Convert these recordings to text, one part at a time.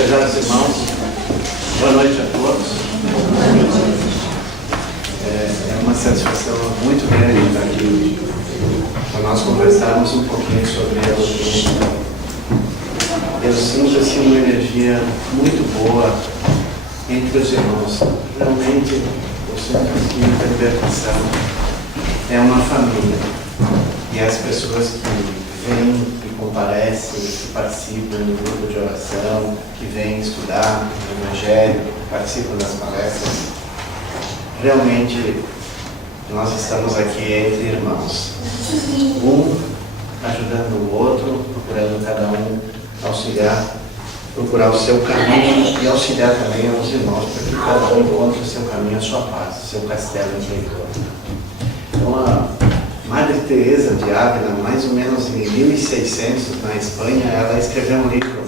Desejados irmãos, boa noite a todos. É uma satisfação muito grande estar aqui para nós conversarmos um pouquinho sobre a doutrina. Eu sinto assim uma energia muito boa entre os irmãos. Realmente, eu sinto que a libertação é uma família. E as pessoas que vêm, que comparecem, que participam do grupo de oração, que vêm estudar o Evangelho, que participam das palestras, realmente nós estamos aqui entre irmãos. Um ajudando o outro, procurando cada um auxiliar, procurar o seu caminho e auxiliar também aos irmãos, para que cada um encontre o seu caminho, a sua paz, o seu castelo interior. Então, a Madre Teresa de Ávila, mais ou menos em 1600, na Espanha, ela escreveu um livro,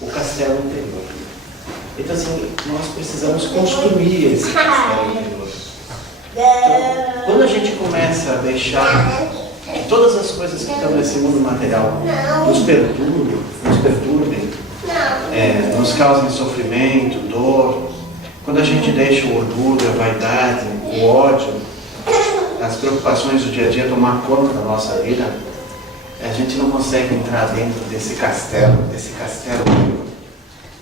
O Castelo Interior. Então, assim, nós precisamos construir esse castelo interior. Então, quando a gente começa a deixar que todas as coisas que estão nesse mundo material nos perturbem, nos causem sofrimento, dor, quando a gente deixa o orgulho, a vaidade, o ódio, as preocupações do dia a dia tomar conta da nossa vida, a gente não consegue entrar dentro desse castelo.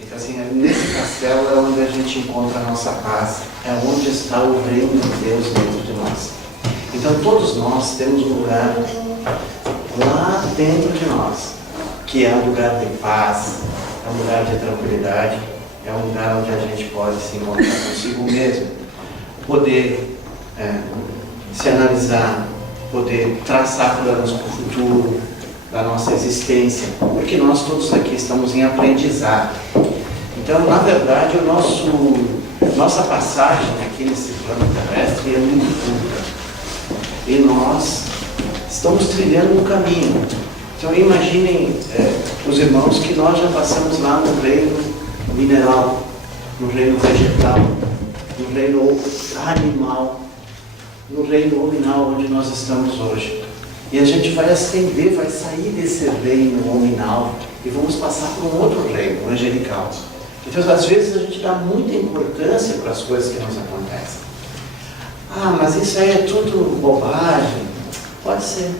Então, assim, nesse castelo é onde a gente encontra a nossa paz, é onde está o reino de Deus dentro de nós. Então, todos nós temos um lugar lá dentro de nós, que é um lugar de paz, é um lugar de tranquilidade, é um lugar onde a gente pode se encontrar consigo mesmo, poder se analisar, poder traçar planos para o futuro da nossa existência, porque nós todos aqui estamos em aprendizado. Então, na verdade, nossa passagem aqui nesse plano terrestre é muito curta. E nós estamos trilhando um caminho. Então, imaginem os irmãos que nós já passamos lá no reino mineral, no reino vegetal, no reino animal, no reino nominal onde nós estamos hoje. E a gente vai ascender, vai sair desse reino nominal e vamos passar para um outro reino, o angelical. Então, às vezes, a gente dá muita importância para as coisas que nos acontecem. Ah, mas isso aí é tudo bobagem. Pode ser.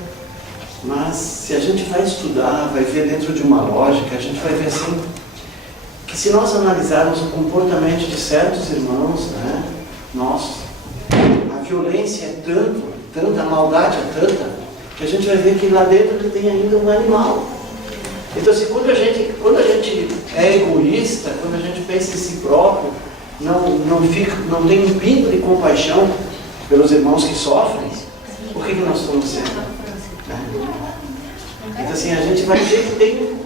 Mas se a gente vai estudar, vai ver dentro de uma lógica, a gente vai ver assim, que se nós analisarmos o comportamento de certos irmãos, a violência é tanta, a maldade é tanta, que a gente vai ver que lá dentro tem ainda um animal. Então, assim, quando a gente é egoísta, quando a gente pensa em si próprio, não tem um pingo de compaixão pelos irmãos que sofrem, o que nós estamos sendo? Então, assim, a gente vai ver que tem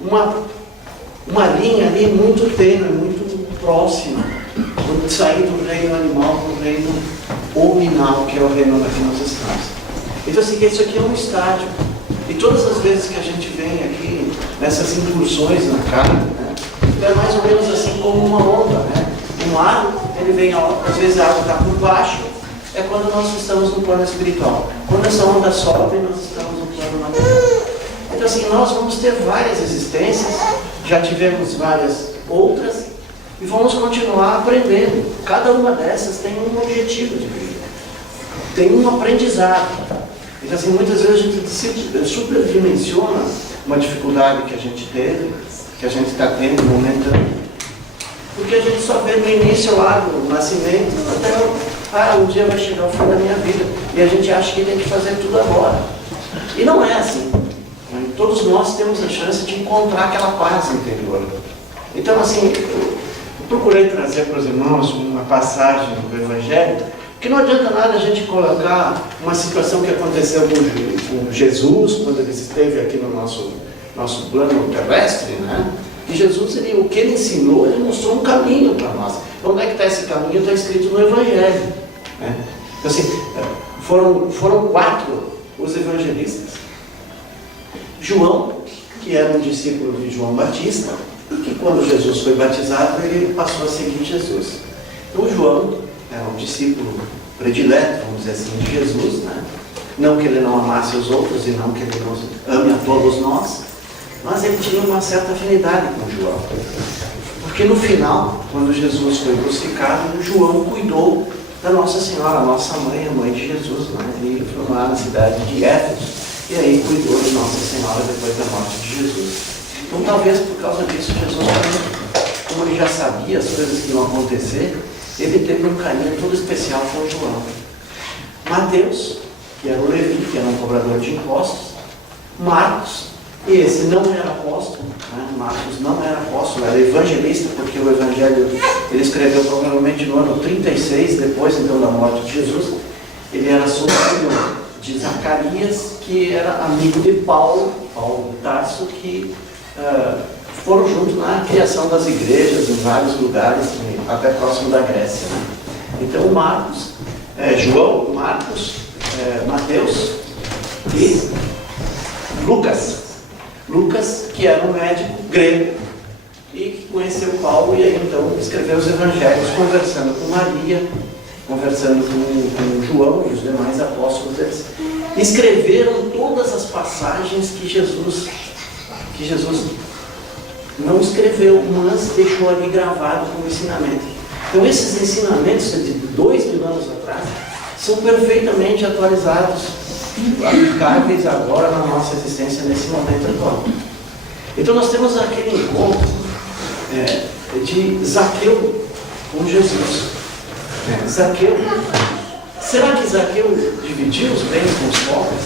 uma linha ali muito tênue, muito próxima, de sair do reino animal para o reino hominal, que é o reino onde nós estamos. Então, assim, isso aqui é um estágio. E todas as vezes que a gente vem aqui, nessas incursões na carne, é mais ou menos assim como uma onda. Um mar, ele vem, às vezes a água está por baixo, é quando nós estamos no plano espiritual. Quando essa onda sobe, nós estamos no plano material. Então, assim, nós vamos ter várias existências, já tivemos várias outras, e vamos continuar aprendendo. Cada uma dessas tem um objetivo de vida, tem um aprendizado. Então, assim, muitas vezes a gente superdimensiona uma dificuldade que a gente teve, que a gente está tendo momentâneo, porque a gente só vê no início lá, do nascimento, até um dia vai chegar o fim da minha vida, e a gente acha que tem que fazer tudo agora. E não é assim. Todos nós temos a chance de encontrar aquela paz interior. Então, assim, eu procurei trazer para os irmãos uma passagem do Evangelho, que não adianta nada a gente colocar uma situação que aconteceu com Jesus, quando ele esteve aqui no nosso plano terrestre, E Jesus, o que ele ensinou, ele mostrou um caminho para nós. Onde é que está esse caminho? Está escrito no Evangelho. Então, assim, foram 4 os evangelistas. João, que era um discípulo de João Batista, e que quando Jesus foi batizado, ele passou a seguir Jesus. Então, João era um discípulo predileto, vamos dizer assim, de Jesus, Não que ele não amasse os outros e não que ele não ame a todos nós, mas ele tinha uma certa afinidade com João. Porque no final, quando Jesus foi crucificado, João cuidou da Nossa Senhora, a nossa mãe, a mãe de Jesus, né? Ele foi lá na cidade de Éfeso, e aí cuidou de Nossa Senhora depois da morte de Jesus. Então talvez por causa disso, Jesus, como ele já sabia as coisas que iam acontecer, ele teve um carinho todo especial com João. Mateus, que era o Levi, que era um cobrador de impostos. Marcos, esse não era apóstolo, né? Marcos não era apóstolo, era evangelista, porque o evangelho ele escreveu provavelmente no ano 36, depois então da morte de Jesus. Ele era sobrinho de Zacarias, que era amigo de Paulo de Tarso, que foram juntos na criação das igrejas em vários lugares, até próximo da Grécia, né? Então Marcos, João, Marcos, Mateus e Lucas, que era um médico grego e que conheceu Paulo e aí então escreveu os evangelhos, conversando com Maria, conversando com João e os demais apóstolos. Eles escreveram todas as passagens que Jesus não escreveu, mas deixou ali gravado como ensinamento. Então esses ensinamentos de 2000 anos atrás são perfeitamente atualizados, aplicáveis agora na nossa existência nesse momento atual. Então nós temos aquele encontro de Zaqueu com Jesus. Zaqueu, será que Zaqueu dividiu os bens com os pobres?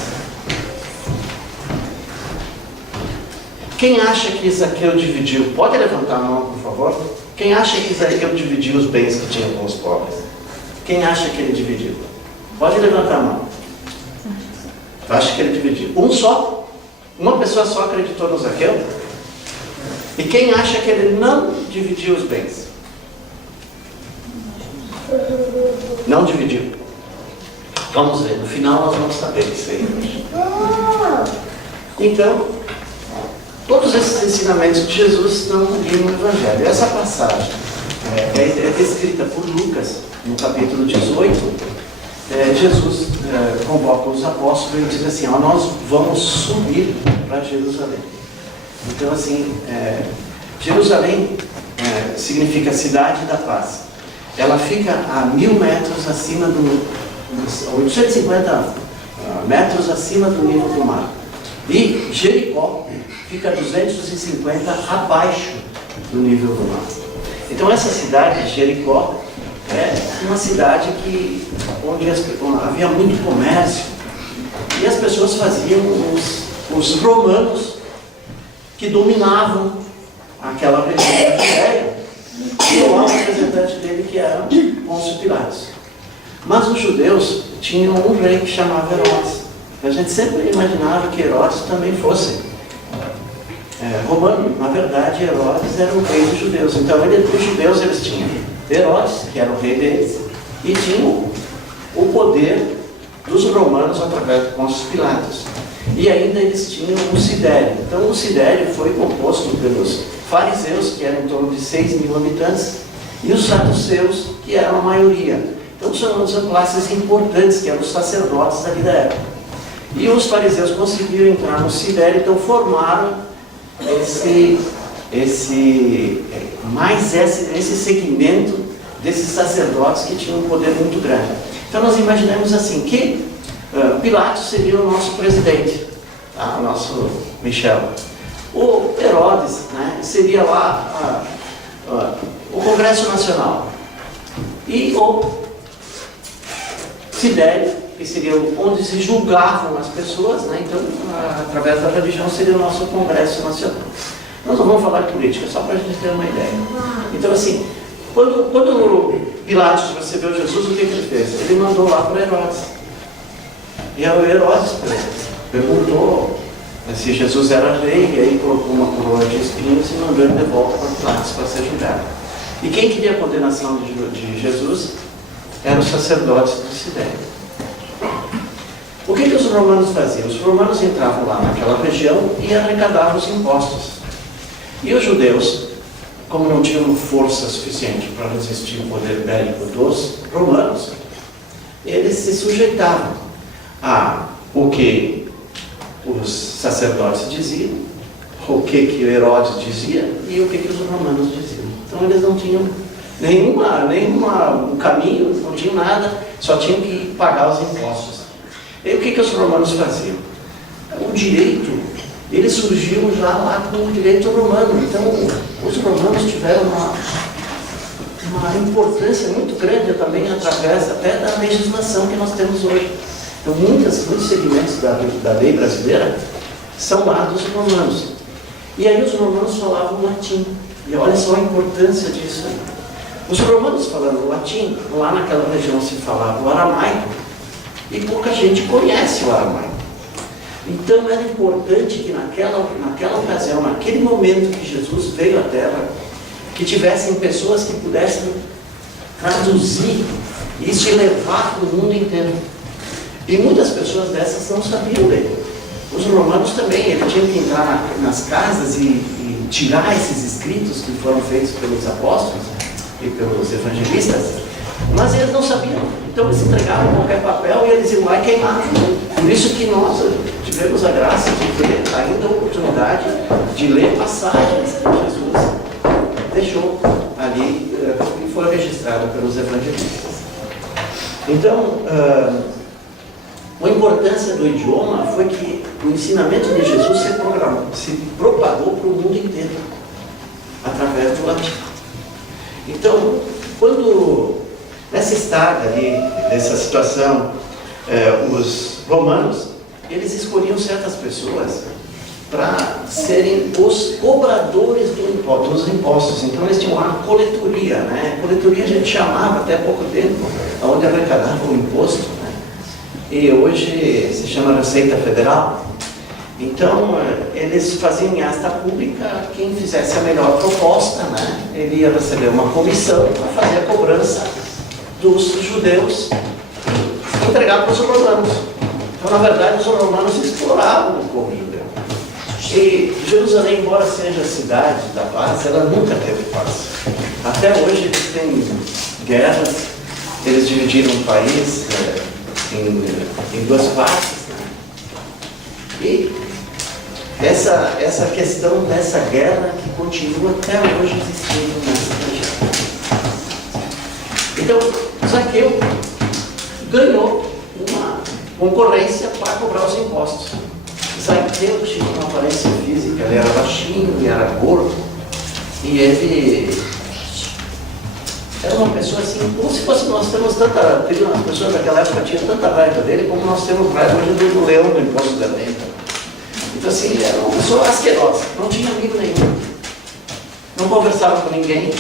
Quem acha que Zaqueu dividiu? Pode levantar a mão, por favor? Quem acha que Zaqueu dividiu os bens que tinha com os pobres? Quem acha que ele dividiu? Pode levantar a mão. Tu acha que ele dividiu? Um só? Uma pessoa só acreditou no Zaqueu? E quem acha que ele não dividiu os bens? Não dividiu. Vamos ver, no final nós vamos saber isso aí hoje. Então, todos esses ensinamentos de Jesus estão ali no Evangelho. Essa passagem é descrita por Lucas, no capítulo 18. Jesus convoca os apóstolos e diz assim: nós vamos subir para Jerusalém. Então assim, Jerusalém significa cidade da paz. Ela fica a 1000 metros acima 850 metros acima do nível do mar. E Jericó fica a 250 abaixo do nível do mar. Então essa cidade, Jericó, é uma cidade onde havia muito comércio e as pessoas faziam os romanos que dominavam aquela região da Judéia e lá o representante dele que era Pôncio Pilatos. Mas os judeus tinham um rei que chamava Herodes. A gente sempre imaginava que Herodes também fosse romano. Na verdade, Herodes era o rei dos judeus. Então os judeus eles tinham Herodes, que era o rei deles, e tinham o poder dos romanos através de Pôncio Pilatos. E ainda eles tinham o Sidério. Então o Sidério foi composto pelos fariseus, que eram em torno de 6.000 habitantes, e os saduceus, que eram a maioria. Então são classes importantes, que eram os sacerdotes da vida época. E os fariseus conseguiram entrar no Sidério, então formaram esse segmento desses sacerdotes que tinham um poder muito grande. Então nós imaginamos assim, que Pilatos seria o nosso presidente, tá? O nosso Michel. O Herodes, né, seria lá o Congresso Nacional. E o Sidério, que seria onde se julgavam as pessoas, né? Então, através da religião, seria o nosso Congresso Nacional. Nós não vamos falar de política, só para a gente ter uma ideia. Então, assim, quando Pilatos recebeu Jesus, o que ele fez? Ele mandou lá para Herodes. E o Herodes perguntou se Jesus era rei, e aí colocou uma coroa de espinhos e mandou ele de volta para Pilatos para ser julgado. E quem queria a condenação de Jesus eram os sacerdotes do Sidério. O que os romanos faziam? Os romanos entravam lá naquela região e arrecadavam os impostos. E os judeus, como não tinham força suficiente para resistir ao poder bélico dos romanos, eles se sujeitavam a o que os sacerdotes diziam, o que Herodes dizia e o que os romanos diziam. Então eles não tinham nenhum caminho, não tinham nada, só tinham que pagar os impostos. E o que os romanos faziam? O direito, ele surgiu já lá com o direito romano. Então os romanos tiveram uma importância muito grande também através até da legislação que nós temos hoje. Então muitos segmentos da lei brasileira são lá dos romanos. E aí os romanos falavam latim. E olha só a importância disso aí. Os romanos falando latim, lá naquela região se falava o aramaico, e pouca gente conhece o aramaico. Então era importante que naquela ocasião, naquele momento que Jesus veio à Terra, que tivessem pessoas que pudessem traduzir isso e levar para o mundo inteiro. E muitas pessoas dessas não sabiam ler. Os romanos também, eles tinham que entrar nas casas e tirar esses escritos que foram feitos pelos apóstolos e pelos evangelistas, mas eles não sabiam. Então eles entregavam qualquer papel e eles iam lá e queimavam. Por isso que nós tivemos a graça de ter ainda a oportunidade de ler passagens que Jesus deixou ali e foi registrado pelos evangelistas. Então, a importância do idioma foi que o ensinamento de Jesus se propagou para o mundo inteiro, através do latim. Então, nessa estada ali, nessa situação, os romanos, eles escolhiam certas pessoas para serem os cobradores dos impostos. Então eles tinham lá a coletoria, né? Coletoria a gente chamava até há pouco tempo, onde arrecadava o imposto, né? E hoje se chama Receita Federal. Então eles faziam em asta pública, quem fizesse a melhor proposta, né? Ele ia receber uma comissão para fazer a cobrança dos judeus e entregar para os romanos. Então, na verdade, os romanos exploravam o povo judeu. E Jerusalém, embora seja a cidade da paz, ela nunca teve paz. Até hoje eles têm guerras, eles dividiram o país em duas partes, né? E essa questão dessa guerra que continua até hoje existindo nessa região. Então, Zaqueu ganhou uma concorrência para cobrar os impostos. Zaqueu tinha uma aparência física, ele era baixinho, ele era gordo, e ele era uma pessoa assim, como se fosse, nós temos as pessoas daquela época tinham tanta raiva dele, como nós temos raiva hoje do leão do imposto da renda. Então assim, ele era uma pessoa asquerosa, não tinha amigo nenhum, não conversava com ninguém,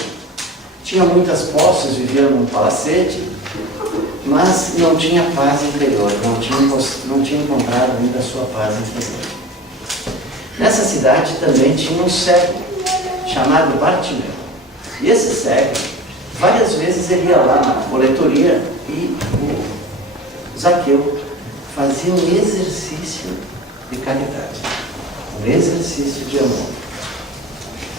tinha muitas posses, vivia num palacete, mas não tinha paz interior, não tinha encontrado ainda a sua paz interior. Nessa cidade também tinha um cego, chamado Bartimeu. E esse cego, várias vezes ele ia lá na coletoria e o Zaqueu fazia um exercício de caridade, um exercício de amor.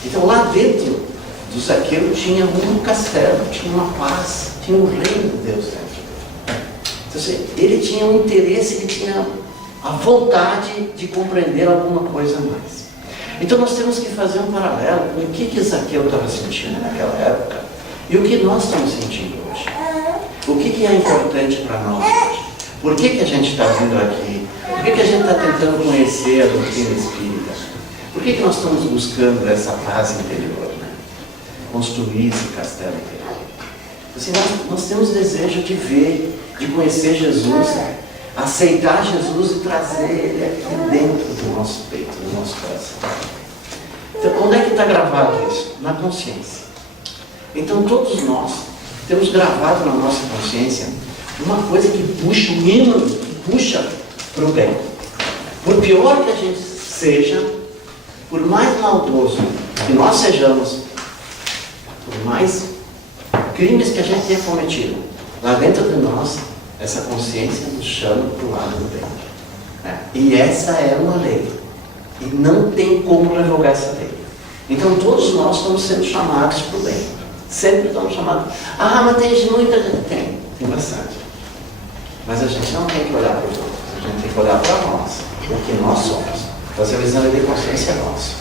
Então lá dentro do Zaqueu tinha um castelo, tinha uma paz, tinha um reino de Deus dentro. Então, ele tinha um interesse, ele tinha a vontade de compreender alguma coisa a mais. Então nós temos que fazer um paralelo com o que Zaqueu estava sentindo naquela época e o que nós estamos sentindo hoje. O que é importante para nós hoje? Por que a gente está vindo aqui? Por que a gente está tentando conhecer a doutrina espírita? Por que nós estamos buscando essa paz interior, né? Construir esse castelo interior? Assim, nós temos desejo de ver, de conhecer Jesus, aceitar Jesus e trazer Ele aqui dentro do nosso peito, do nosso coração. Então, onde é que está gravado isso? Na consciência. Então, todos nós temos gravado na nossa consciência uma coisa que puxa, um ímã, que puxa para o bem. Por pior que a gente seja, por mais maldoso que nós sejamos, por mais crimes que a gente tenha cometido, lá dentro de nós, essa consciência nos chama para o lado do bem. E essa é uma lei. E não tem como revogar essa lei. Então todos nós estamos sendo chamados para o bem. Sempre estamos chamados. Ah, mas tem muita gente. Tem bastante. Mas a gente não tem que olhar para os outros. A gente tem que olhar para nós. O que nós somos. Fazer o exame de consciência nosso.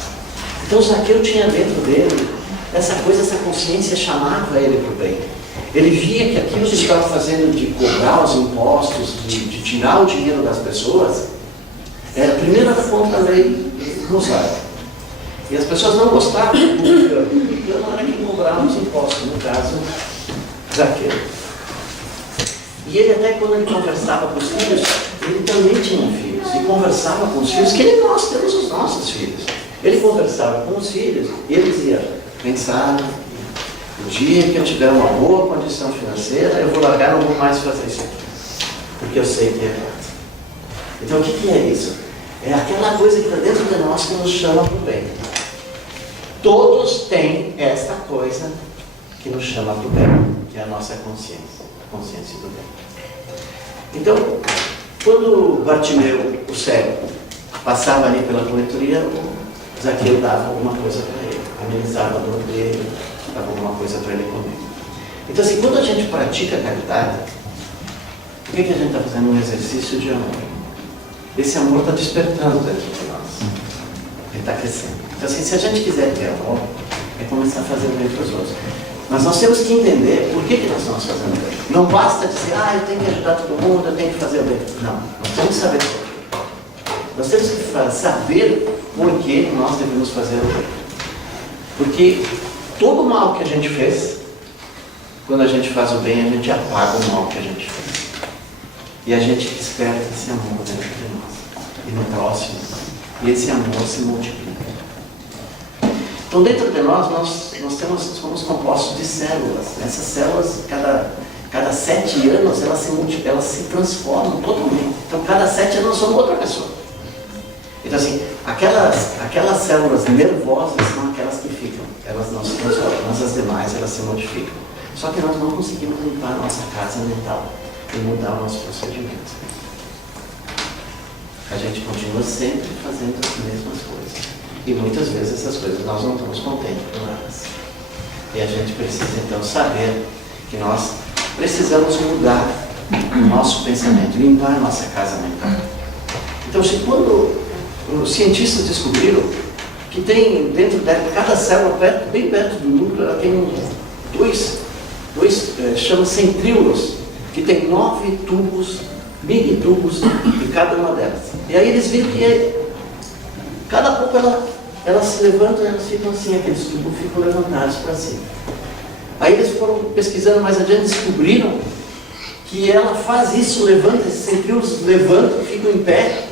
Então Zaqueu tinha dentro dele essa coisa, essa consciência chamava ele para o bem. Ele via que aquilo que ele estava fazendo de cobrar os impostos, de tirar o dinheiro das pessoas, era a primeira fonte da lei mosaica. E as pessoas não gostavam do publicano. O publicano era quem cobrava os impostos, no caso, Zaqueu. E ele até quando ele conversava com os filhos, ele também tinha filhos. E conversava com os filhos, que nós temos os nossos filhos. Ele conversava com os filhos e ele dizia, pensar, o dia que eu tiver uma boa condição financeira, eu vou largar, não vou mais fazer isso aqui. Porque eu sei que é errado. Então o que é isso? É aquela coisa que está dentro de nós que nos chama para o bem. Todos têm esta coisa que nos chama para o bem, que é a nossa consciência, a consciência do bem. Então, quando Bartimeu, o cego, passava ali pela coletoria, o Zaqueu dava alguma coisa para ele, amenizava a dor dele, dava alguma coisa para ele comer. Então, assim, quando a gente pratica a caridade, o que a gente está fazendo? Um exercício de amor. Esse amor está despertando dentro de nós. Ele está crescendo. Então, assim, se a gente quiser ter amor, é começar a fazer bem para os outros. Mas nós temos que entender por que nós estamos fazendo bem. Não basta dizer, eu tenho que ajudar todo mundo, eu tenho que fazer bem. Não, nós temos que saber por quê. Nós temos que saber por que nós devemos fazer o bem. Porque todo o mal que a gente fez, quando a gente faz o bem, a gente apaga o mal que a gente fez. E a gente desperta esse amor dentro de nós. E no próximo. E esse amor se multiplica. Então, dentro de nós somos compostos de células. Essas células, cada 7 anos, elas se transformam totalmente. Então, cada 7 anos, nós somos outra pessoa. Então, assim, aquelas células nervosas são aquelas que ficam. Elas não se transformam, mas as demais, elas se modificam. Só que nós não conseguimos limpar a nossa casa mental e mudar o nosso procedimento. A gente continua sempre fazendo as mesmas coisas. E muitas vezes essas coisas nós não estamos contentes com elas. E a gente precisa então saber que nós precisamos mudar o nosso pensamento, limpar a nossa casa mental. Então, quando os cientistas descobriram que tem dentro dela, cada célula, bem perto do núcleo, ela tem dois chamam centríolos, que tem 9 tubos, mini tubos em cada uma delas. E aí eles viram que cada pouco elas se levantam e elas ficam assim, aqueles tubos ficam levantados para cima. Aí eles foram pesquisando mais adiante e descobriram que ela faz isso, levanta, esses centríolos levantam, ficam em pé,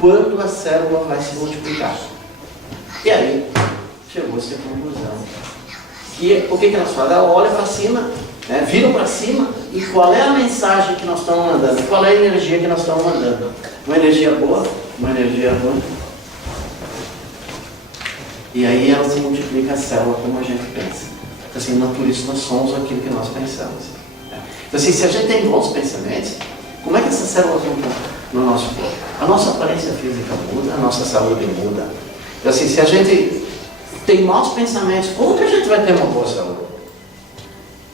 quando a célula vai se multiplicar. E aí chegou-se à conclusão. O que elas fazem? Elas olham para cima, viram para cima, e qual é a mensagem que nós estamos mandando? Qual é a energia que nós estamos mandando? Uma energia boa, uma energia ruim. E aí ela se multiplica a célula como a gente pensa. Então, assim, não por isso nós somos aquilo que nós pensamos. Então, assim, se a gente tem bons pensamentos, como é que essas células vão no nosso corpo? A nossa aparência física muda, a nossa saúde muda. Então, assim, se a gente tem maus pensamentos, como que a gente vai ter uma boa saúde?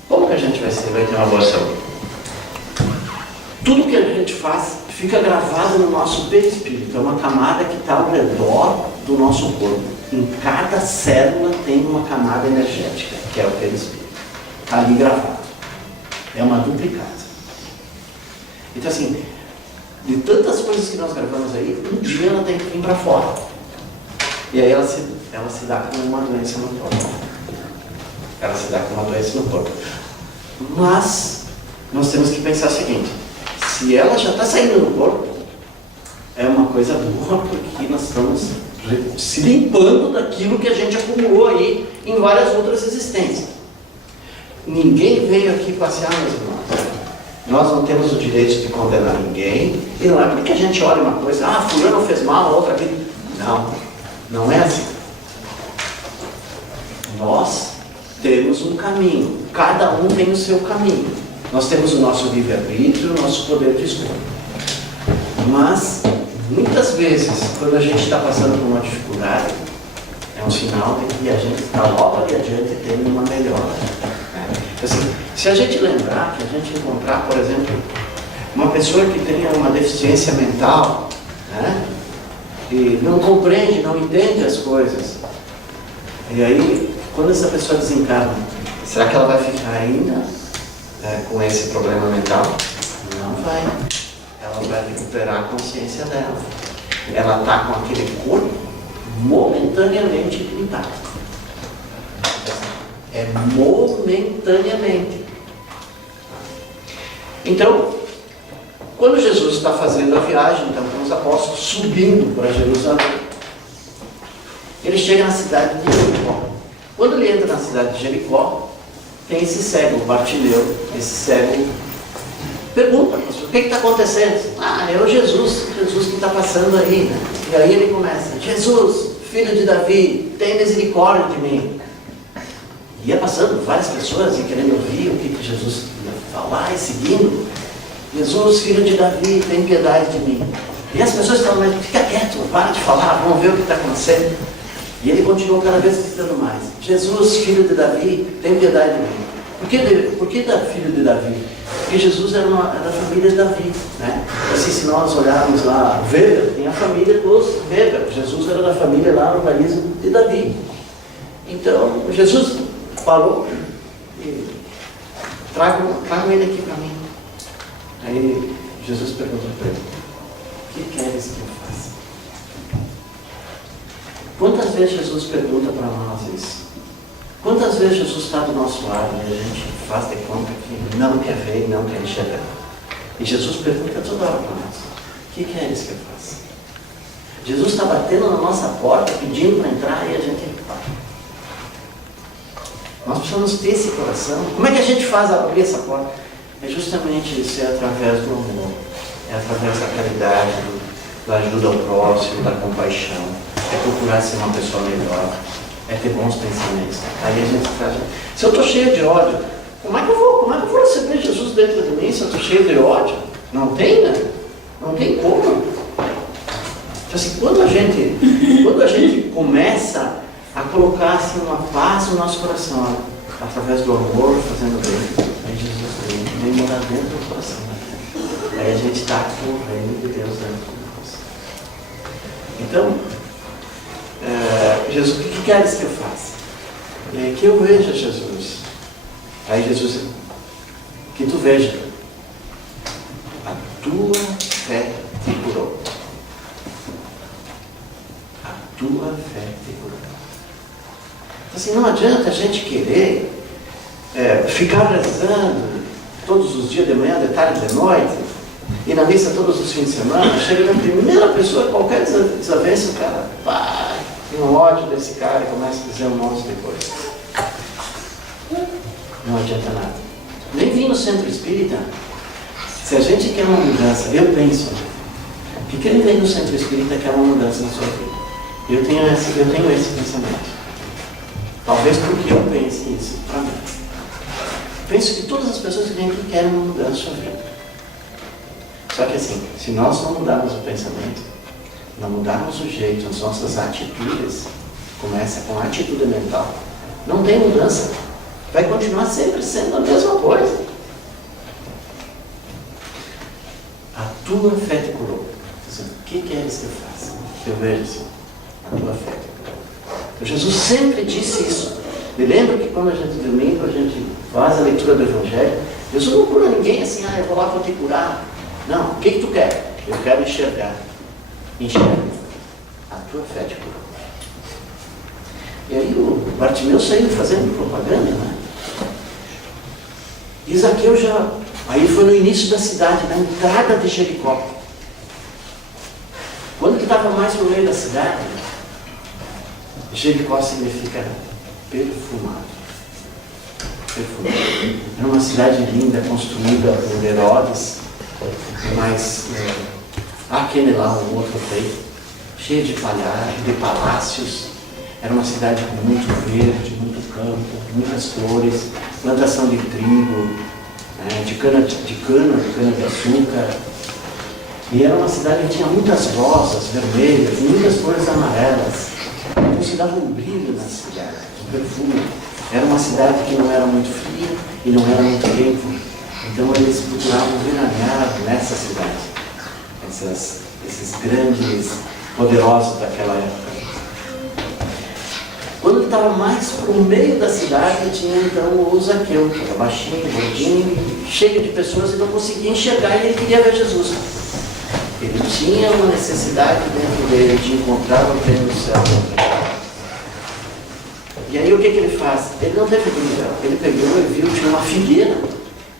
Como que a gente vai ter uma boa saúde? Tudo que a gente faz fica gravado no nosso perispírito. É uma camada que está ao redor do nosso corpo. Em cada célula tem uma camada energética, que é o perispírito. Está ali gravado. É uma duplicata. Então, assim, de tantas coisas que nós gravamos aí, um dia ela tem que vir para fora. E aí ela se dá com uma doença no corpo. Ela se dá com uma doença no corpo. Mas nós temos que pensar o seguinte: se ela já está saindo do corpo, é uma coisa boa, porque nós estamos se limpando daquilo que a gente acumulou aí em várias outras existências. Ninguém veio aqui passear, meus irmãos. Nós não temos o direito de condenar ninguém. E não é porque a gente olha uma coisa, fulano fez mal, a outra aqui. Não é assim. Nós temos um caminho. Cada um tem o seu caminho. Nós temos o nosso livre-arbítrio, o nosso poder de escolha. Mas, muitas vezes, quando a gente está passando por uma dificuldade, é um sinal de que a gente está logo ali adiante tendo uma melhora. Assim, se a gente lembrar, que a gente encontrar, por exemplo, uma pessoa que tenha uma deficiência mental, e não compreende, não entende as coisas, E aí, quando essa pessoa desencarna, será que ela vai ficar ainda com esse problema mental? Não vai. Ela vai recuperar a consciência dela. Ela está com aquele corpo momentaneamente limitado. É momentaneamente. Então, quando Jesus está fazendo a viagem, então com os apóstolos subindo para Jerusalém, ele chega na cidade de Jericó. Quando ele entra na cidade de Jericó, tem esse cego, o Bartimeu. Esse cego pergunta, o que está acontecendo? É o Jesus que está passando aí, né? E aí ele começa, Jesus, filho de Davi, tem misericórdia de mim. E ia passando várias pessoas e querendo ouvir o que Jesus ia falar e seguindo. Jesus, filho de Davi, tem piedade de mim. E as pessoas estavam lá, fica quieto, para de falar, vamos ver o que está acontecendo. E ele continuou cada vez gritando mais. Jesus, filho de Davi, tem piedade de mim. Por que filho de Davi? Porque Jesus era da família de Davi, né? Assim, se nós olharmos lá, Weber, tem a família dos Weber. Jesus era da família lá no país de Davi. Então, Jesus falou e tragam ele aqui para mim. Aí Jesus perguntou para ele, o que queres que eu faça? Quantas vezes Jesus pergunta para nós isso? Quantas vezes Jesus está do nosso lado e a gente faz de conta que não quer ver, não quer enxergar? E Jesus pergunta toda hora para nós, o que queres que eu faça? Jesus está batendo na nossa porta, pedindo para entrar e a gente vai. Nós precisamos ter esse coração. Como é que a gente faz abrir essa porta? É justamente isso, é através do amor, é através da caridade, da ajuda ao próximo, da compaixão, é procurar ser uma pessoa melhor, é ter bons pensamentos. Aí a gente traz. Se eu estou cheio de ódio, como é que eu vou receber Jesus dentro de mim se eu estou cheio de ódio? Não tem, né? Não tem como. Então, assim, quando a gente começa a colocar assim, uma paz no nosso coração, através do amor, fazendo bem, aí Jesus vem morar dentro do coração. Né? Aí a gente está com o reino de Deus dentro de nós. Então, Jesus, o que queres que eu faça? Que eu veja Jesus. Aí Jesus, que tu veja, a tua fé te curou. A tua fé te curou. Assim, não adianta a gente querer ficar rezando todos os dias, de manhã, de tarde, de noite, e na missa todos os fins de semana, chega na primeira pessoa, qualquer desavença, o cara, pá, tem um ódio desse cara e começa a dizer um monte de coisa. Não adianta nada. Nem vim no centro espírita. Se a gente quer uma mudança, eu penso que quem vem no centro espírita quer uma mudança na sua vida. Eu tenho esse pensamento. Talvez porque eu pense isso para mim. Penso que todas as pessoas que vêm aqui querem uma mudança na sua vida. Só que assim, se nós não mudarmos o pensamento, não mudarmos o jeito, as nossas atitudes, começa com a atitude mental, não tem mudança. Vai continuar sempre sendo a mesma coisa. A tua fé te curou. O que queres que eu faça? Eu vejo assim, a tua fé te curou. Então, Jesus sempre disse isso. Me lembro que quando a gente domingo, a gente faz a leitura do Evangelho, Jesus não cura ninguém assim, eu vou lá para te curar. Não, o que tu quer? Eu quero enxergar. Enxerga. A tua fé te curou. E aí o Bartimeu saiu fazendo propaganda, né? E Zaqueu já... Aí foi no início da cidade, na entrada de Jericó. Quando ele estava mais no meio da cidade, Jericó significa perfumado. Perfumado. Era uma cidade linda, construída por Herodes, mas aquele lá, o outro rei, cheio de palácios. Era uma cidade muito verde, muito campo, muitas flores, plantação de trigo, de cana de açúcar. E era uma cidade que tinha muitas rosas vermelhas, muitas flores amarelas. Então se dava um brilho na cidade, um perfume. Era uma cidade que não era muito fria e não era muito quente. Então eles procuravam veranear nessa cidade. Esses grandes poderosos daquela época. Quando estava mais para o meio da cidade, tinha então o Zaqueu, que era baixinho, gordinho, cheio de pessoas e não conseguia enxergar, e ele queria ver Jesus. Ele tinha uma necessidade dentro dele de encontrar o reino do céu. E aí o que ele faz? Ele não teve dúvida, ele pegou e viu que tinha uma figueira,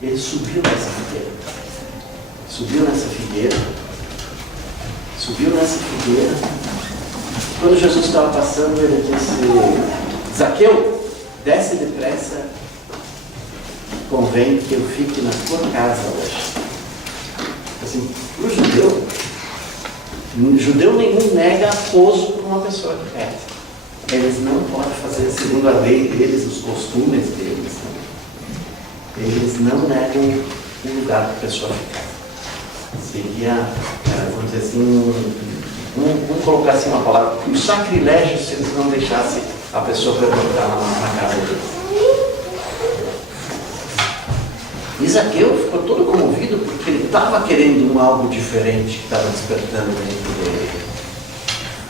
ele subiu nessa figueira. Quando Jesus estava passando, ele disse: Zaqueu, desce depressa, convém que eu fique na tua casa hoje. Assim, para o judeu nenhum nega pouso para uma pessoa que pede. Eles não podem fazer segundo a lei deles, os costumes deles. Eles não negam um lugar para a pessoa ficar. Seria, vamos dizer assim, vamos colocar assim uma palavra, um sacrilégio se eles não deixassem a pessoa perguntar na casa deles. E Zaqueu ficou todo comovido porque ele estava querendo algo diferente que estava despertando dentro dele.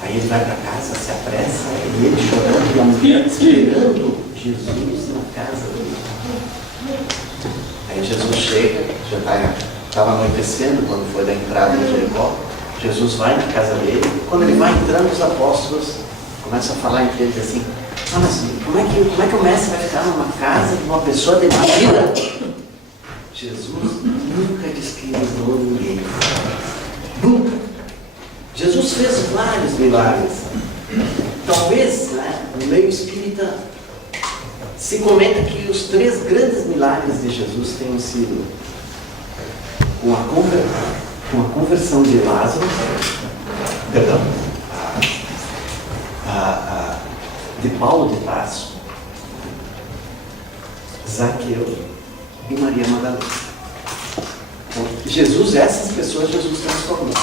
Aí ele vai para casa, se apressa, e ele chorando e a mulher esperando Jesus na casa dele. Aí Jesus chega, já estava anoitecendo quando foi da entrada de Jericó. Jesus vai na casa dele, e quando ele vai entrando, os apóstolos começam a falar entre eles assim: mas como é que o mestre vai ficar numa casa de uma pessoa demitida? Jesus nunca discriminou ninguém. Nunca. Jesus fez vários milagres. Talvez, no meio espírita, se comenta que os 3 grandes milagres de Jesus tenham sido com a conversão de Lázaro, de Paulo de Tarso, Zaqueu e Maria Madalena. Jesus, essas pessoas, Jesus transformou.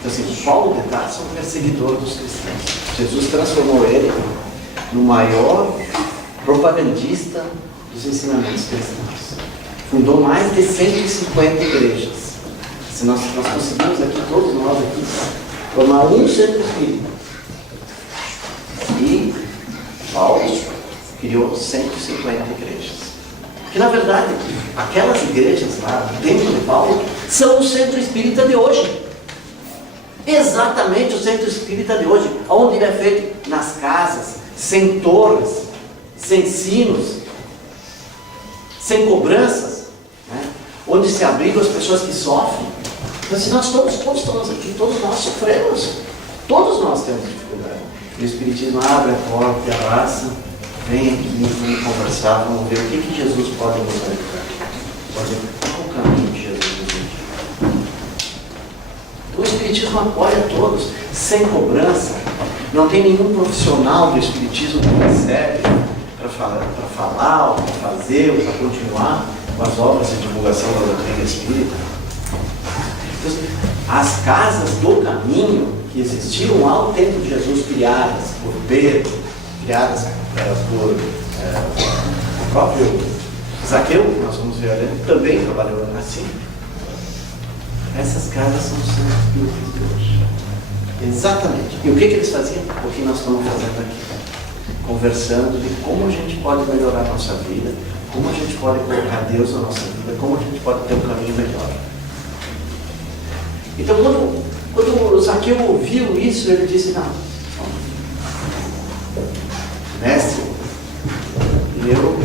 Então, assim, Paulo de Tarso é um perseguidor dos cristãos. Jesus transformou ele no maior propagandista dos ensinamentos cristãos. Fundou mais de 150 igrejas. Se nós conseguimos aqui, todos nós aqui, formar um centro espírita. E Paulo criou 150 igrejas. Que na verdade, aquelas igrejas lá dentro de Paulo são o centro espírita de hoje. Exatamente o centro espírita de hoje, onde ele é feito nas casas, sem torres, sem sinos, sem cobranças, onde se abrigam as pessoas que sofrem. Então, se nós todos estamos aqui, todos nós sofremos, todos nós temos dificuldade. O Espiritismo abre a porta e abraça: vem aqui, vamos conversar, vamos ver o que Jesus pode nos ajudar. Qual o caminho de Jesus? O Espiritismo apoia todos, sem cobrança. Não tem nenhum profissional do Espiritismo que recebe para falar, ou para fazer, ou para continuar com as obras de divulgação da doutrina espírita. Então, as casas do caminho que existiam ao tempo de Jesus, criadas por Pedro, criadas por o próprio Zaqueu, que nós vamos ver ali, também trabalhou assim. Essas casas são os centros espíritas de hoje. Exatamente. E o que eles faziam? O que nós estamos fazendo aqui? Conversando de como a gente pode melhorar a nossa vida, como a gente pode colocar Deus na nossa vida, como a gente pode ter um caminho melhor. Então, quando o Zaqueu ouviu isso, ele disse: não, mestre, eu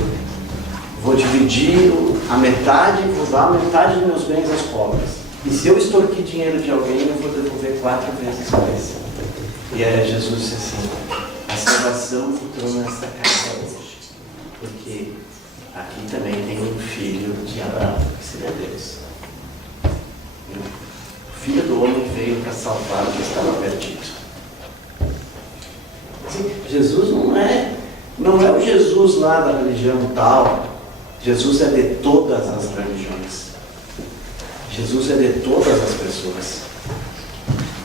vou dividir a metade, vou dar a metade dos meus bens aos pobres. E se eu extorquir dinheiro de alguém, eu vou devolver 4 vezes mais. E aí Jesus disse assim: a salvação entrou nessa casa hoje, porque aqui também tem um filho de Abraão, que seria Deus. O Filho do Homem veio para salvar o que estava perdido. Assim, Jesus não é o Jesus lá da religião tal. Jesus é de todas as religiões. Jesus é de todas as pessoas.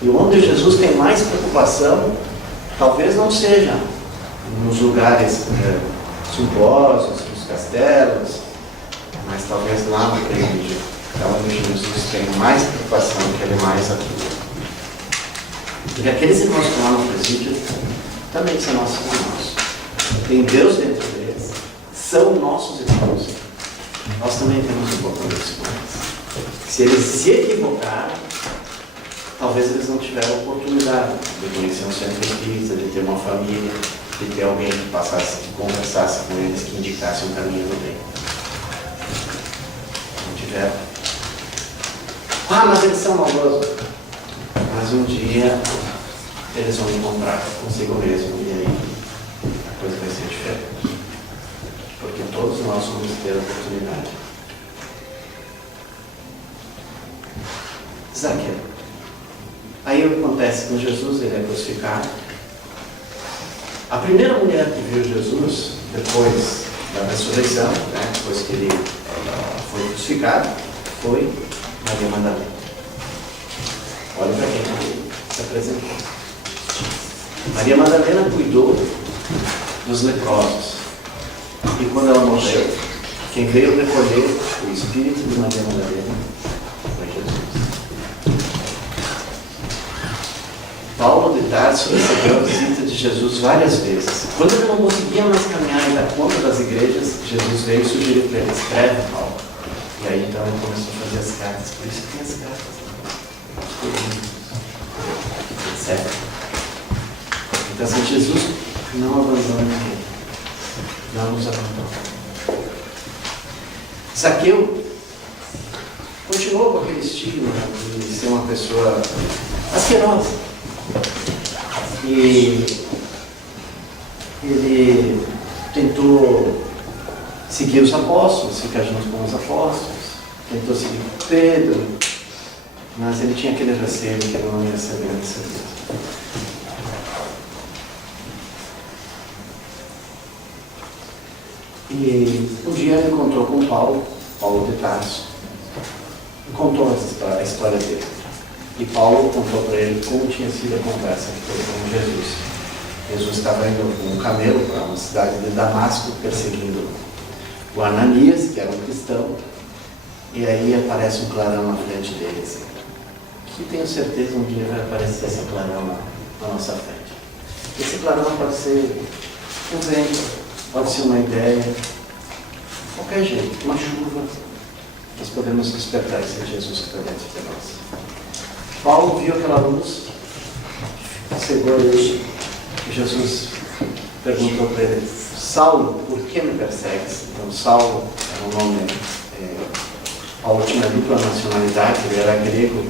E onde Jesus tem mais preocupação, talvez não seja nos lugares suntuosos, nos castelos, mas talvez lá no presídio. É onde Jesus tem mais preocupação, que ele mais atua. Porque aqueles irmãos que estão lá no presídio também são nossos irmãos. Tem Deus dentro deles, são nossos irmãos. Nós também temos um compromisso com eles. Se eles se equivocarem, talvez eles não tiveram oportunidade de conhecer um centro espírita, de ter uma família, de ter alguém que passasse, que conversasse com eles, que indicasse um caminho do bem. Não tiveram. Ah, mas eles são maldosos. Mas um dia eles vão encontrar consigo mesmo e aí a coisa vai ser diferente. Porque todos nós vamos ter a oportunidade. Zaqueu. Aí o que acontece com Jesus? Ele é crucificado. A primeira mulher que viu Jesus, depois da ressurreição, depois que ele foi crucificado, foi Maria Madalena. Olha para quem ele se apresentou. Maria Madalena cuidou dos leprosos. E quando ela morreu, quem veio recolher o espírito de Maria Madalena foi Jesus. Paulo de Tarso recebeu a visita de Jesus várias vezes. Quando ele não conseguia mais caminhar e dar conta das igrejas, Jesus veio e sugeriu para ele: escreve, Paulo. E aí então ele começou a fazer as cartas. Por isso tem as cartas. Certo? Então assim, Jesus não abandona ninguém. Não nos abandona. Zaqueu continuou com aquele estigma de ser uma pessoa asquerosa. E ele tentou seguir os apóstolos, ficar junto com os apóstolos, tentou seguir Pedro, mas ele tinha aquele receio que ele não ia ser bem recebido. E um dia ele encontrou com Paulo de Tarso, e contou a história dele. E Paulo contou para ele como tinha sido a conversa que teve com Jesus. Jesus estava indo com um camelo para uma cidade de Damasco, perseguindo o Ananias, que era um cristão, e aí aparece um clarão na frente deles. Que tenho certeza um dia vai aparecer esse clarão na nossa frente. Esse clarão pode ser um vento, pode ser uma ideia, qualquer jeito, uma chuva. Nós podemos despertar esse Jesus que está dentro de nós. Paulo viu aquela luz, cegou ele, e Jesus perguntou para ele: Saulo, por que me persegues? Então Saulo era um nome, Paulo tinha dupla nacionalidade, ele era grego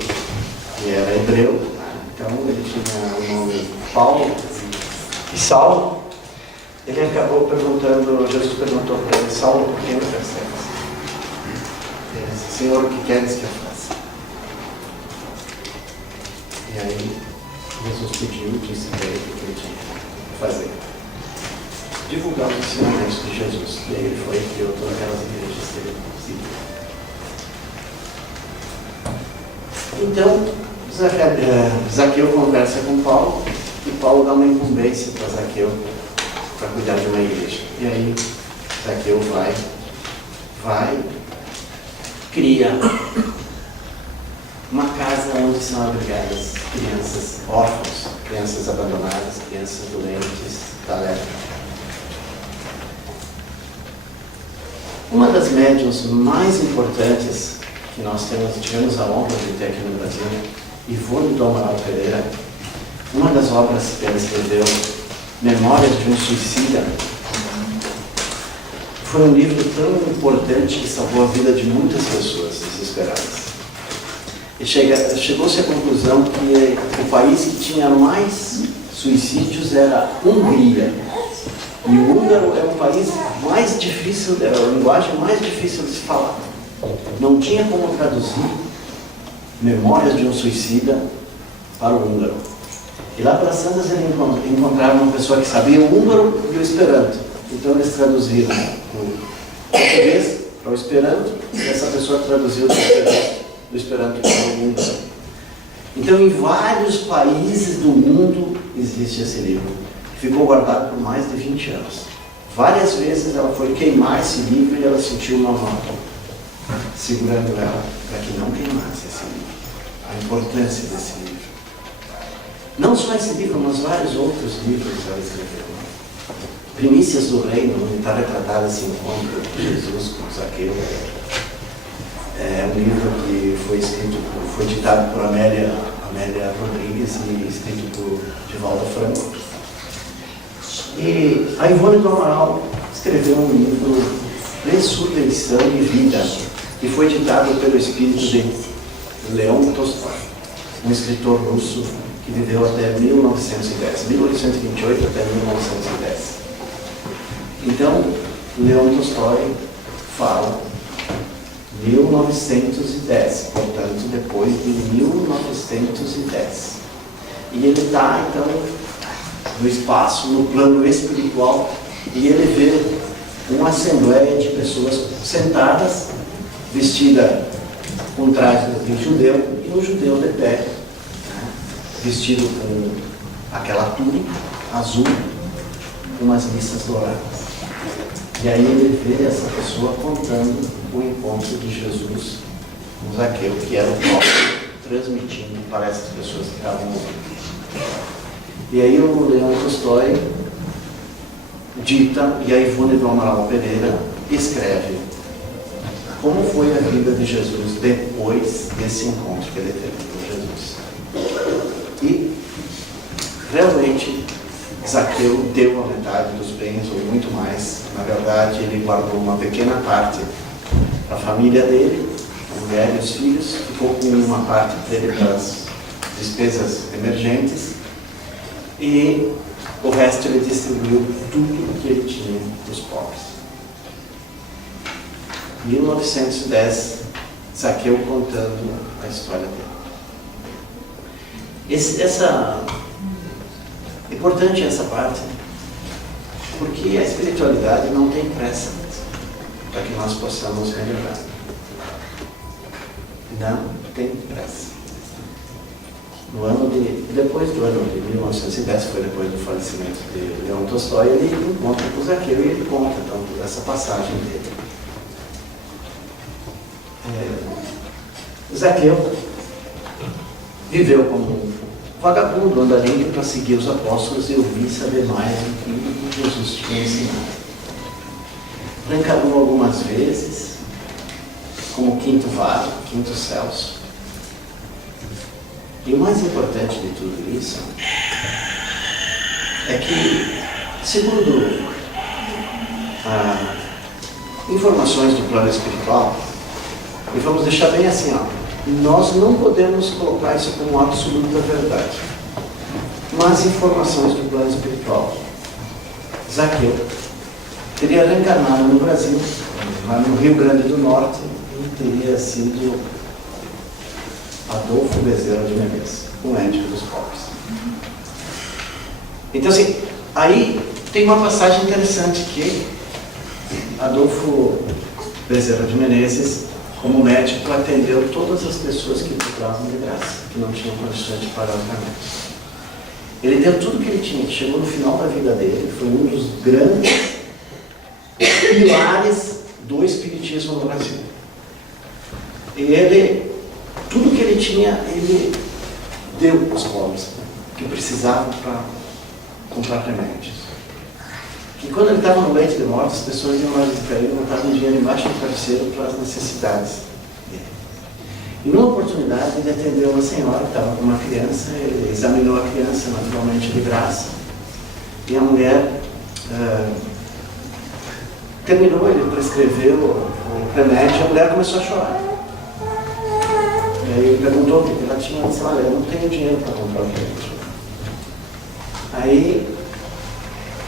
e era hebreu, então ele tinha o nome Paulo e Saulo. Ele acabou perguntando, Jesus perguntou para ele: Saulo, por que me persegues? Ele disse: Senhor, o que queres que eu faça? E aí Jesus disse para ele o que ele tinha que fazer: divulgar os ensinamentos de Jesus. E aí ele foi e criou todas aquelas igrejas que ele seguiu. Então, Zaqueu conversa com Paulo, e Paulo dá uma incumbência para Zaqueu para cuidar de uma igreja. E aí Zaqueu vai, cria uma casa onde são abrigadas crianças órfãos, crianças abandonadas, crianças doentes da lepra. Uma das médiuns mais importantes que nós tivemos a honra de ter aqui no Brasil, Ivone do Amaral Pereira, uma das obras que ela escreveu, Memórias de um Suicida, foi um livro tão importante que salvou a vida de muitas pessoas desesperadas. E chegou-se à conclusão que o país que tinha mais suicídios era a Hungria. E o húngaro é o país mais difícil, é a linguagem mais difícil de se falar. Não tinha como traduzir Memórias de um Suicida para o húngaro. E lá para Sandas ele encontrava uma pessoa que sabia o húngaro e o esperanto. Então eles traduziram o português para o esperanto, e essa pessoa traduziu do esperanto para o húngaro. Então em vários países do mundo existe esse livro. Ficou guardado por mais de 20 anos. Várias vezes ela foi queimar esse livro e ela sentiu uma mão segurando ela para que não queimasse esse livro. A importância desse livro. Não só esse livro, mas vários outros livros ela escreveu. Primícias do Reino, onde está retratado esse encontro de Jesus com Zaqueu. É um livro que foi ditado por Amélia Rodrigues e escrito por Divaldo Franco. E a Ivone do Amaral escreveu um livro, Ressurreição e Vida, que foi ditado pelo espírito de Leon Tolstói, um escritor russo que viveu até 1828 até 1910. Então, Leon Tolstói fala 1910, portanto, depois de 1910. E ele está, então, no espaço, no plano espiritual, e ele vê uma assembleia de pessoas sentadas, vestida com traje de judeu, e um judeu de pé, né, vestido com aquela túnica azul, com umas listas douradas. E aí ele vê essa pessoa contando o encontro de Jesus com Zaqueu, que era o próprio, transmitindo para essas pessoas que estavam ouvindo. E aí o Leon Tolstói dita, e a Ivone do Amaral Pereira escreve como foi a vida de Jesus depois desse encontro que ele teve com Jesus. E realmente Zaqueu deu a metade dos bens, ou muito mais. Na verdade, ele guardou uma pequena parte para a família dele, a mulher e os filhos, ficou com uma parte dele para as despesas emergentes, e o resto ele distribuiu tudo que ele tinha para os pobres. 1910, Zaqueu contando a história dele. É importante essa parte, porque a espiritualidade não tem pressa para que nós possamos melhorar. Não tem pressa. Depois do ano de 1910, foi depois do falecimento de Leon Tolstói, ele encontra com Zaqueu e ele conta então essa passagem dele. Zaqueu viveu como vagabundo, andarilho, para seguir os apóstolos e ouvir e saber mais do que Jesus tinha ensinado. Reencarnou algumas vezes como quinto vale, quinto Celso. E o mais importante de tudo isso é que, segundo informações do plano espiritual, e vamos deixar bem assim, nós não podemos colocar isso como absoluta verdade, mas informações do plano espiritual. Zaqueu teria reencarnado no Brasil, lá no Rio Grande do Norte, e teria sido Adolfo Bezerra de Menezes, o médico dos pobres. Então, assim, aí tem uma passagem interessante que Adolfo Bezerra de Menezes, como médico, atendeu todas as pessoas que precisavam de graça, que não tinham condições de pagar os remédios. Ele deu tudo que ele tinha, chegou no final da vida dele, foi um dos grandes pilares do espiritismo no Brasil. E ele, tudo que ele tinha, ele deu aos pobres, que precisavam para comprar remédios. E quando ele estava no leito de morte, as pessoas iam lá visitar ele, botavam dinheiro embaixo do travesseiro para as necessidades dele. E numa oportunidade, ele atendeu uma senhora que estava com uma criança, ele examinou a criança naturalmente de graça, e a mulher terminou, ele prescreveu o remédio, e a mulher começou a chorar. E aí ele perguntou o que ela tinha, ela disse: olha, eu não tenho dinheiro para comprar o remédio. Aí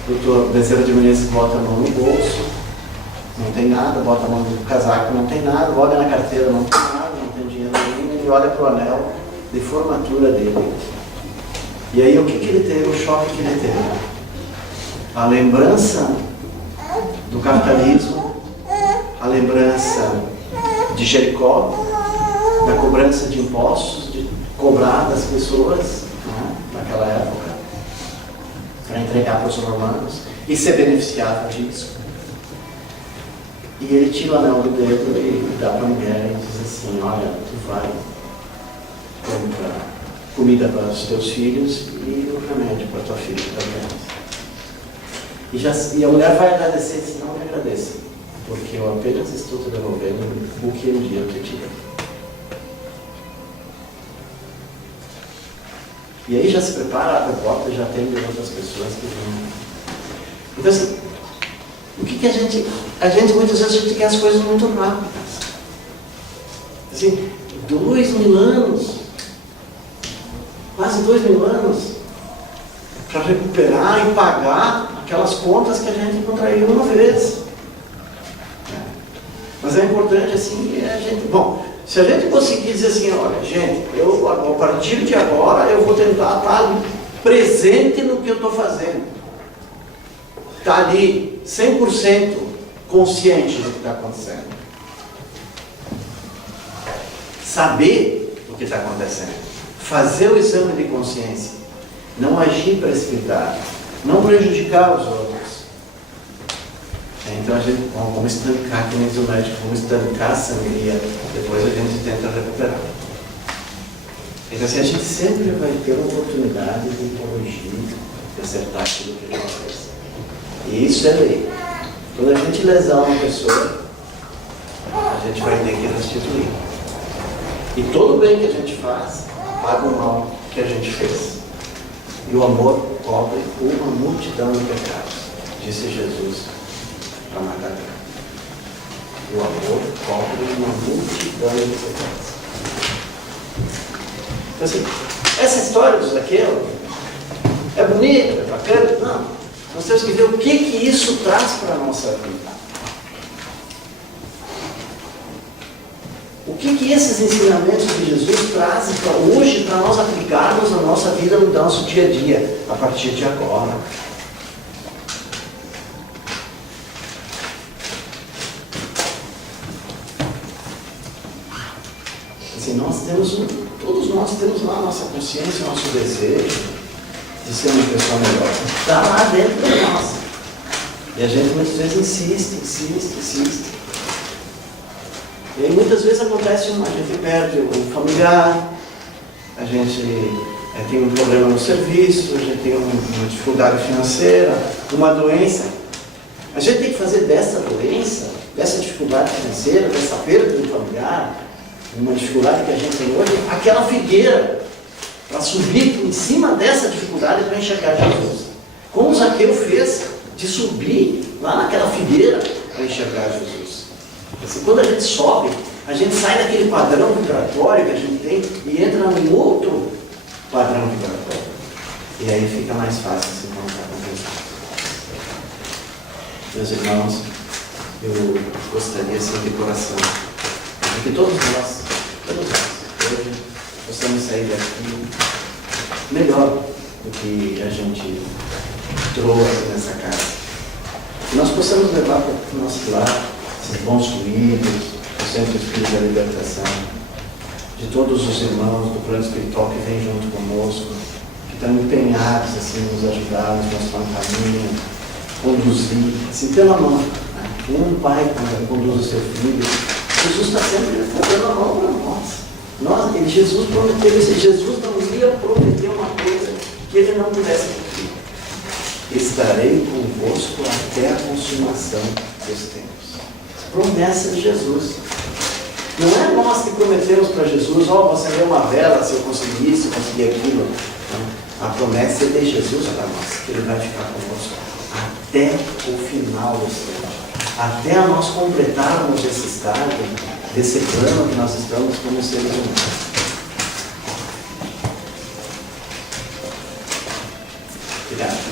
o doutor Bezerra de Menezes bota a mão no bolso, não tem nada, bota a mão no casaco, não tem nada, olha na carteira, não tem nada, não tem dinheiro nenhum, ele olha para o anel de formatura dele. E aí o que ele teve, o choque que ele teve? A lembrança do capitalismo, a lembrança de Jericó, da cobrança de impostos, de cobrar das pessoas, né, naquela época, para entregar para os romanos, e ser beneficiado disso. E ele tira o anel do dedo e dá para a mulher e diz assim: olha, tu vai comprar comida para os teus filhos e o remédio para a tua filha também. E a mulher vai agradecer, se não me agradeça, porque eu apenas estou te devolvendo o que um dia eu te tirei. E aí já se prepara, abre a porta e já atende outras pessoas que vêm. Então assim, o que a gente muitas vezes a gente quer as coisas muito rápidas. Assim, 2000 anos, quase 2000 anos, para recuperar e pagar aquelas contas que a gente contraiu uma vez. Mas é importante assim, a gente, bom, se a gente conseguir dizer assim, olha, gente, a partir de agora eu vou tentar estar presente no que eu estou fazendo. Estar ali 100% consciente do que está acontecendo. Saber o que está acontecendo. Fazer o exame de consciência. Não agir precipitado. Não prejudicar os outros. Então a gente, vamos estancar, que nem diz o médico, vamos estancar a sangria, depois a gente tenta recuperar. Então assim, a gente sempre vai ter a oportunidade de corrigir, de acertar aquilo que a gente fez. E isso é lei. Quando a gente lesar uma pessoa, a gente vai ter que restituir. E todo bem que a gente faz, paga o mal que a gente fez. E o amor cobre uma multidão de pecados, disse Jesus para Madalena. O amor cobre uma multidão de pecados. Então assim, essa história do Zaqueu é bonita, é bacana? Não. Nós temos que ver o que isso traz para a nossa vida. O que esses ensinamentos de Jesus trazem para hoje, para nós aplicarmos na nossa vida, no nosso dia a dia, a partir de agora. Assim, todos nós temos lá a nossa consciência, o nosso desejo de ser uma pessoa melhor. Está lá dentro de nós. E a gente muitas vezes insiste. E aí muitas vezes acontece, a gente perde o familiar, a gente tem um problema no serviço, a gente tem uma dificuldade financeira, uma doença. A gente tem que fazer dessa doença, dessa dificuldade financeira, dessa perda do familiar, uma dificuldade que a gente tem hoje, aquela figueira, para subir em cima dessa dificuldade para enxergar Jesus. Como o Zaqueu fez de subir lá naquela figueira para enxergar Jesus. Assim, quando a gente sobe, a gente sai daquele padrão vibratório que a gente tem e entra num outro padrão vibratório. E aí fica mais fácil se encontrar com Jesus. Meus irmãos, eu gostaria assim de coração de que todos nós, hoje, possamos sair daqui melhor do que a gente trouxe nessa casa. Que nós possamos levar para o nosso lar esses bons fluidos, o Centro Espírita da Libertação, de todos os irmãos do plano espiritual que vêm junto conosco, que estão empenhados assim, nos ajudar, nos mostrar um caminho, conduzir, assim, pela mão. Um pai, quando conduz o seu filho, Jesus está sempre dando a mão para nós. Jesus prometeu isso, Jesus não ia prometer uma coisa que ele não pudesse cumprir. Estarei convosco até a consumação dos tempos. Promessa de Jesus. Não é nós que prometemos para Jesus, você deu uma vela se eu conseguir isso, conseguir aquilo. Não. A promessa é de Jesus para nós, que Ele vai ficar conosco até o final dos tempos. Até nós completarmos esse estágio, desse plano que nós estamos como seres humanos. Obrigado.